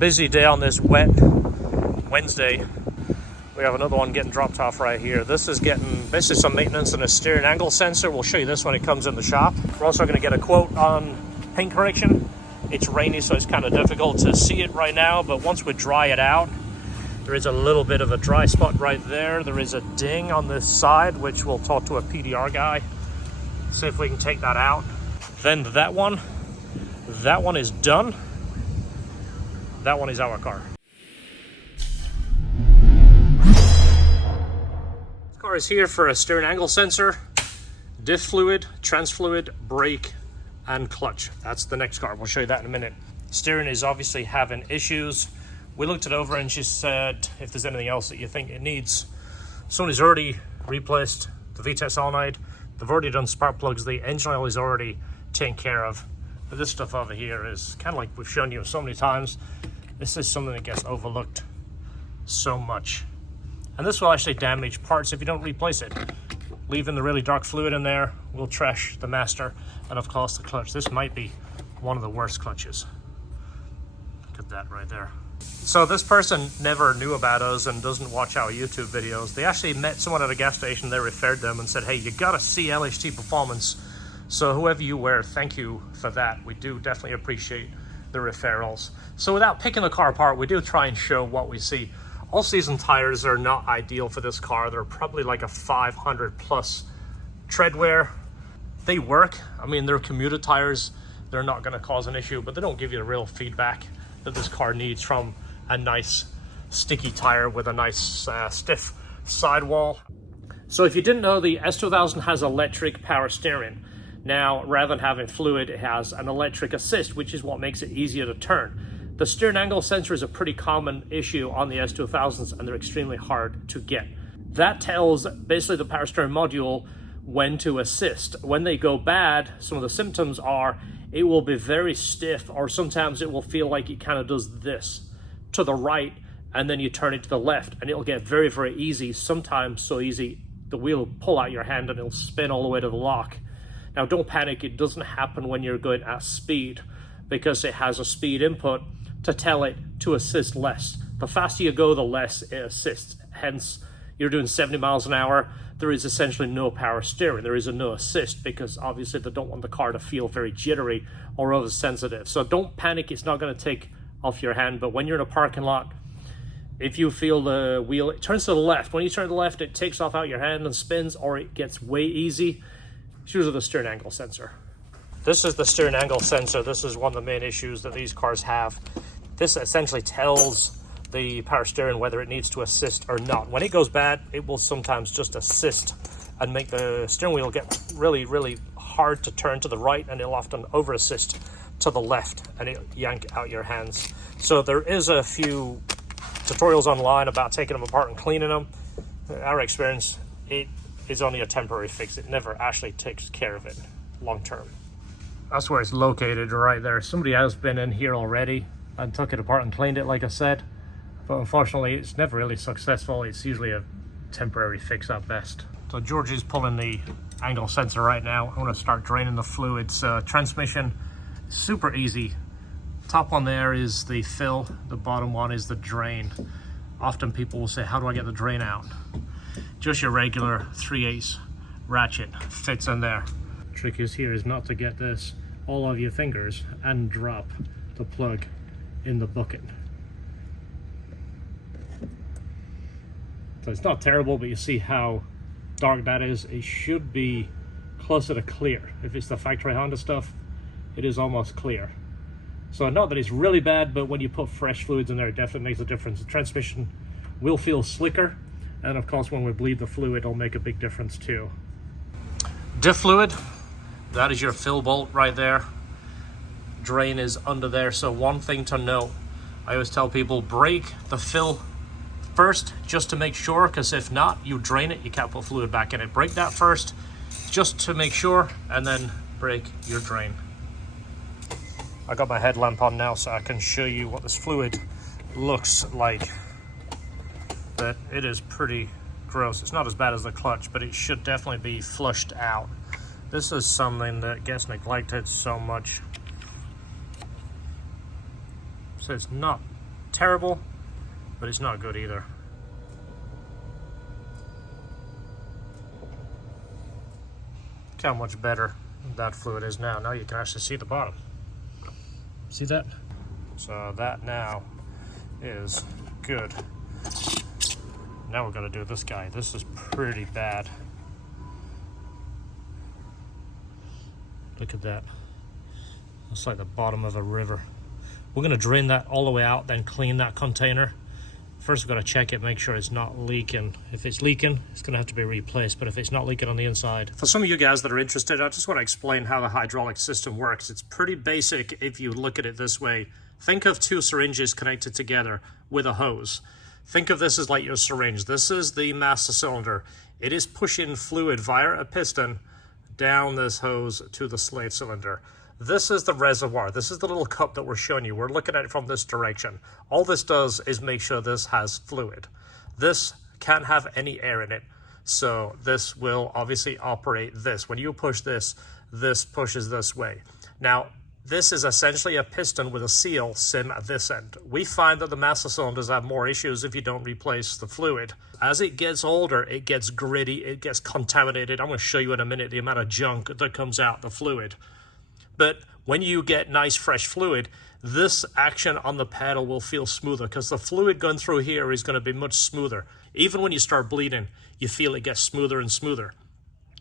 Busy day on this wet Wednesday. We have another one getting dropped off right here. This is getting basically some maintenance on a steering angle sensor. We'll show you this when it comes in the shop. We're also going to get a quote on paint correction. It's rainy, so it's kind of difficult to see it right now, but once we dry it out, there is a little bit of a dry spot right there. There is a ding on this side, which we'll talk to a PDR guy, see if we can take that out. Then that one is done. That one is our car. This car is here for a steering angle sensor, diff fluid, trans fluid, brake, and clutch. That's the next car. We'll show you that in a minute. Steering is obviously having issues. We looked it over and she said if there's anything else that you think it needs. Somebody's already replaced the VTEC solenoid. They've already done spark plugs. The engine oil is already taken care of. But this stuff over here is kind of like we've shown you so many times. This is something that gets overlooked so much. And this will actually damage parts if you don't replace it. Leaving the really dark fluid in there will trash the master and of course the clutch. This might be one of the worst clutches. Look at that right there. So this person never knew about us and doesn't watch our YouTube videos. They actually met someone at a gas station. They referred them and said, hey, you gotta see LHT Performance. So whoever you were, thank you for that. We do definitely appreciate the referrals. So without picking the car apart, we do try and show what we see. All season tires are not ideal for this car. They're probably like a 500 plus tread wear. They work. I mean, they're commuter tires. They're not gonna cause an issue, but they don't give you the real feedback that this car needs from a nice sticky tire with a nice stiff sidewall. So if you didn't know, the S2000 has electric power steering. Now, rather than having fluid, it has an electric assist, which is what makes it easier to turn. The steering angle sensor is a pretty common issue on the S2000s, and they're extremely hard to get. That tells basically the power steering module when to assist. When they go bad, some of the symptoms are it will be very stiff, or sometimes it will feel like it kind of does this to the right, and then you turn it to the left, and it'll get very, very easy. Sometimes so easy, the wheel will pull out your hand and it'll spin all the way to the lock. Now, don't panic. It doesn't happen when you're going at speed because it has a speed input to tell it to assist less. The faster you go, the less it assists. Hence, you're doing 70 miles an hour. There is essentially no power steering. There is a no assist because obviously they don't want the car to feel very jittery or oversensitive. So don't panic. It's not going to take off your hand. But when you're in a parking lot, if you feel the wheel, it turns to the left. When you turn to the left, it takes off out your hand and spins, or it gets way easy. It's usually the steering angle sensor. This is the steering angle sensor. This is one of the main issues that these cars have. This essentially tells the power steering whether it needs to assist or not. When it goes bad, it will sometimes just assist and make the steering wheel get really, really hard to turn to the right, and it'll often over assist to the left and it'll yank out your hands. So there is a few tutorials online about taking them apart and cleaning them. In our experience, it is only a temporary fix. It never actually takes care of it long term. That's where it's located right there. Somebody has been in here already and took it apart and cleaned it, like I said, but unfortunately it's never really successful. It's usually a temporary fix at best. So George is pulling the angle sensor right now. I'm going to start draining the fluids. Transmission, super easy. Top one there is the fill, the bottom one is the drain. Often people will say, how do I get the drain out? Just your regular 3/8 ratchet fits in there. Trick is here is not to get this all over your fingers and drop the plug in the bucket. So it's not terrible, but you see how dark that is. It should be closer to clear. If it's the factory Honda stuff, it is almost clear. So not that it's really bad, but when you put fresh fluids in there, it definitely makes a difference. The transmission will feel slicker, and of course when we bleed the fluid, it'll make a big difference too. Diff fluid, that is your fill bolt right there. Drain is under there. So one thing to note, I always tell people break the fill first just to make sure, because if not, you drain it, you can't put fluid back in it. Break that first just to make sure, and then break your drain. I got my headlamp on now so I can show you what this fluid looks like. But it is pretty gross. It's not as bad as the clutch, but it should definitely be flushed out. This is something that gets neglected so much. So it's not terrible, but it's not good either. Look how much better that fluid is now. Now you can actually see the bottom. See that? So that now is good. Now we're gonna do this guy. This is pretty bad. Look at that. Looks like the bottom of a river. We're gonna drain that all the way out, then clean that container. First, we've got to check it, make sure it's not leaking. If it's leaking, it's going to have to be replaced, but if it's not leaking on the inside. For some of you guys that are interested, I just want to explain how the hydraulic system works. It's pretty basic if you look at it this way. Think of two syringes connected together with a hose. Think of this as like your syringe. This is the master cylinder. It is pushing fluid via a piston down this hose to the slave cylinder. This is the reservoir. This is the little cup that we're showing you. We're looking at it from this direction. All this does is make sure this has fluid. This can't have any air in it. So this will obviously operate this. When you push this, this pushes this way. Now, this is essentially a piston with a seal sim at this end. We find that the master cylinders have more issues if you don't replace the fluid. As it gets older, it gets gritty, it gets contaminated. I'm going to show you in a minute the amount of junk that comes out the fluid. But when you get nice fresh fluid, this action on the paddle will feel smoother because the fluid going through here is going to be much smoother. Even when you start bleeding, you feel it gets smoother and smoother.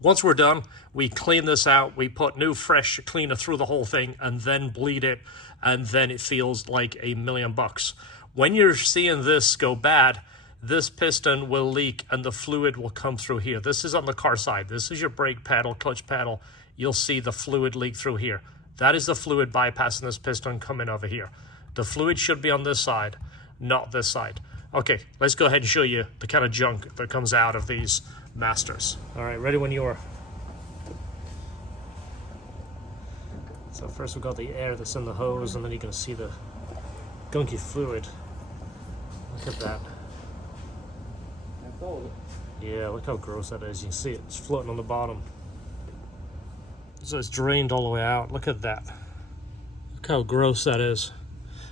Once we're done, we clean this out, we put new fresh cleaner through the whole thing and then bleed it, and then it feels like $1,000,000. When you're seeing this go bad, this piston will leak and the fluid will come through here. This is on the car side. This is your brake paddle, clutch paddle. You'll see the fluid leak through here. That is the fluid bypassing this piston coming over here. The fluid should be on this side, not this side. Okay, let's go ahead and show you the kind of junk that comes out of these masters. All right, ready when you are. So first we've got the air that's in the hose, and then you can see the gunky fluid. Look at that. Yeah, look how gross that is. You can see it. It's floating on the bottom. So it's drained all the way out. Look at that. Look how gross that is.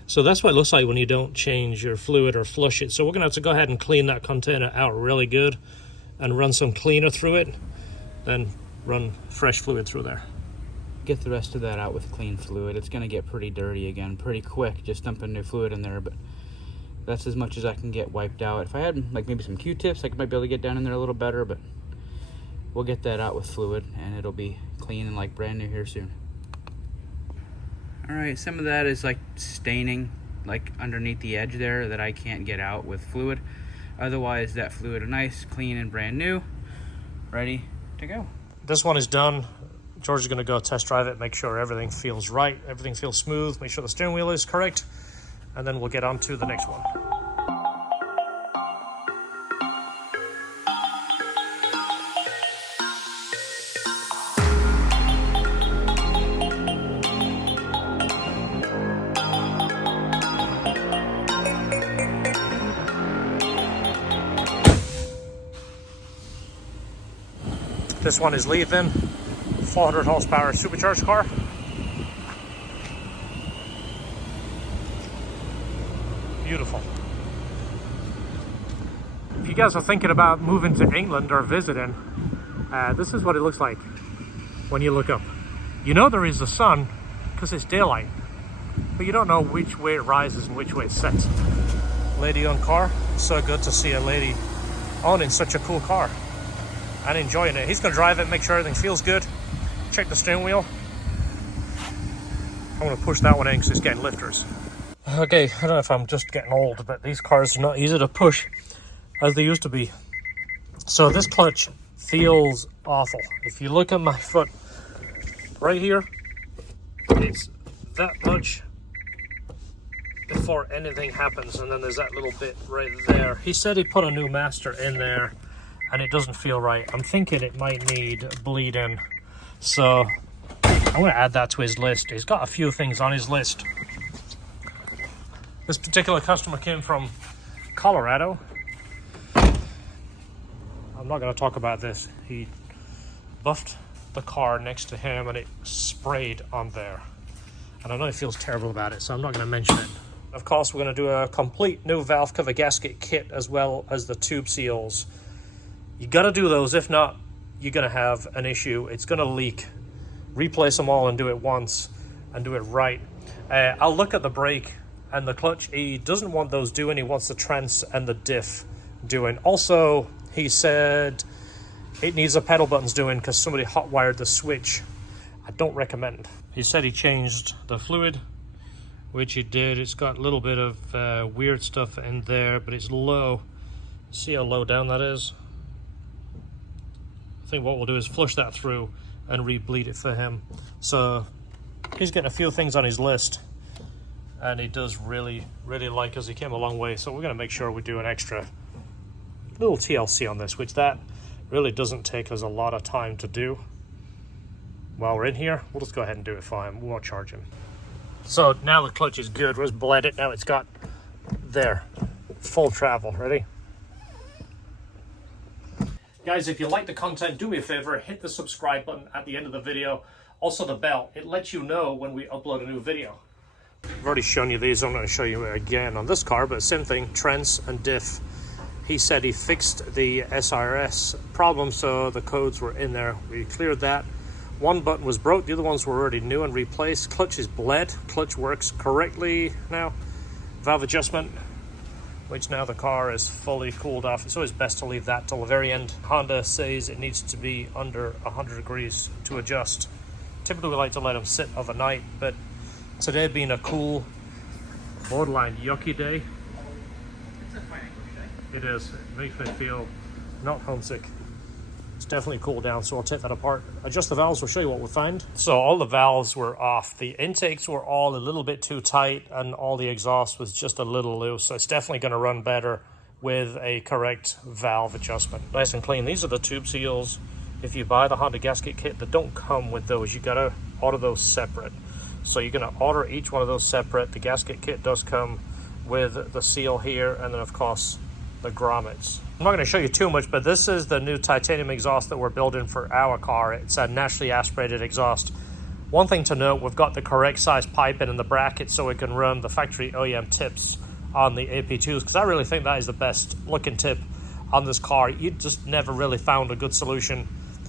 So that's what it looks like when you don't change your fluid or flush it. So we're gonna have to go ahead and clean that container out really good and run some cleaner through it, then run fresh fluid through there. Get the rest of that out with clean fluid. It's gonna get pretty dirty again pretty quick, just dumping new fluid in there, but that's as much as I can get wiped out. If I had like maybe some Q-tips, I might be able to get down in there a little better, but we'll get that out with fluid and it'll be clean and like brand new here soon. All right, some of that is like staining like underneath the edge there that I can't get out with fluid. Otherwise, that fluid is nice, clean, and brand new, ready to go. This one is done. George is gonna go test drive it, make sure everything feels right, everything feels smooth, make sure the steering wheel is correct, and then we'll get on to the next one. This one is leaving, 400 horsepower supercharged car. Beautiful. If you guys are thinking about moving to England or visiting, this is what it looks like when you look up. You know there is the sun because it's daylight, but you don't know which way it rises and which way it sets. Lady on car, so good to see a lady owning such a cool car and enjoying it. He's gonna drive it, make sure everything feels good. Check the steering wheel. I'm gonna push that one in because it's getting lifters. Okay, I don't know if I'm just getting old, but these cars are not easy to push as they used to be. So this clutch feels awful. If you look at my foot right here, it's that much before anything happens, and then there's that little bit right there. He said he put a new master in there and it doesn't feel right. I'm thinking it might need bleeding, so I'm gonna add that to his list. He's got a few things on his list. This particular customer came from Colorado. I'm not gonna talk about this. He buffed the car next to him and it sprayed on there. And I know he feels terrible about it, so I'm not gonna mention it. Of course, we're going to do a complete new valve cover gasket kit as well as the tube seals. You got to do those. If not, you're going to have an issue. It's going to leak. Replace them all and do it once and do it right. I'll look at the brake and the clutch. He doesn't want those doing. He wants the trans and the diff doing. Also, he said it needs the pedal buttons doing because somebody hot wired the switch. I don't recommend. He said he changed the fluid, which he did. It's got a little bit of weird stuff in there, but it's low. See how low down that is? I think what we'll do is flush that through and re-bleed it for him. So he's getting a few things on his list, and he does really like us. He came a long way, so we're going to make sure we do an extra little TLC on this, which that really doesn't take us a lot of time to do. While we're in here, we'll just go ahead and do it for him. We won't charge him. So now the clutch is good. We've bled it. Now it's got there, full travel. Ready? Guys, if you like the content, do me a favor, hit the subscribe button at the end of the video. Also the bell. It lets you know when we upload a new video. I've already shown you these. I'm going to show you again on this car, but same thing, trans and diff. He said he fixed the SRS problem, so the codes were in there. We cleared that. One button was broke, the other ones were already new and replaced. Clutch is bled, clutch works correctly now. Valve adjustment, which now the car is fully cooled off. It's always best to leave that till the very end. Honda says it needs to be under 100 degrees to adjust. Typically we like to let them sit overnight, but today being a cool, borderline yucky day. It's a fine English day. It is. It makes me feel not homesick. It's definitely cooled down, so I'll take that apart. Adjust the valves, we'll show you what we'll find. So all the valves were off. The intakes were all a little bit too tight, and all the exhaust was just a little loose. So it's definitely going to run better with a correct valve adjustment. Nice and clean. These are the tube seals. If you buy the Honda gasket kit, they don't come with those. You got to order those separate. So you're going to order each one of those separate. The gasket kit does come with the seal here, and then of course the grommets. I'm not going to show you too much, but this is the new titanium exhaust that we're building for our car. It's a naturally aspirated exhaust. One thing to note, we've got the correct size pipe in the bracket so we can run the factory OEM tips on the AP2s, because I really think that is the best looking tip on this car. You just never really found a good solution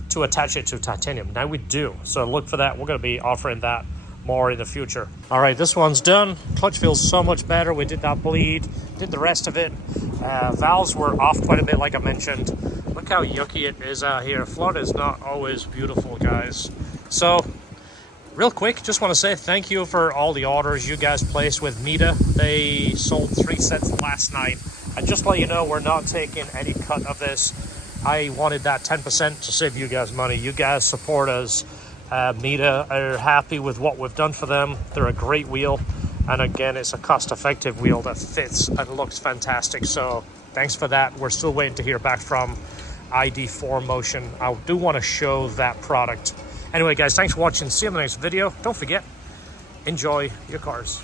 to attach it to titanium. Now we do, so look for that. We're going to be offering that more in the future. All right, this one's done. Clutch feels so much better. We did that bleed, did the rest of it. Valves were off quite a bit, like I mentioned. Look how yucky it is out here. Florida is not always beautiful, guys. So real quick, just want to say thank you for all the orders you guys placed with Mita. They sold 3 sets last night. And just to let you know, we're not taking any cut of this. I wanted that 10% to save you guys money. You guys support us. Mita are happy with what we've done for them. They're a great wheel, and again, it's a cost-effective wheel that fits and looks fantastic. So thanks for that. We're still waiting to hear back from ID4 Motion. I do want to show that product. Anyway, guys, thanks for watching. See you in the next video. Don't forget, enjoy your cars.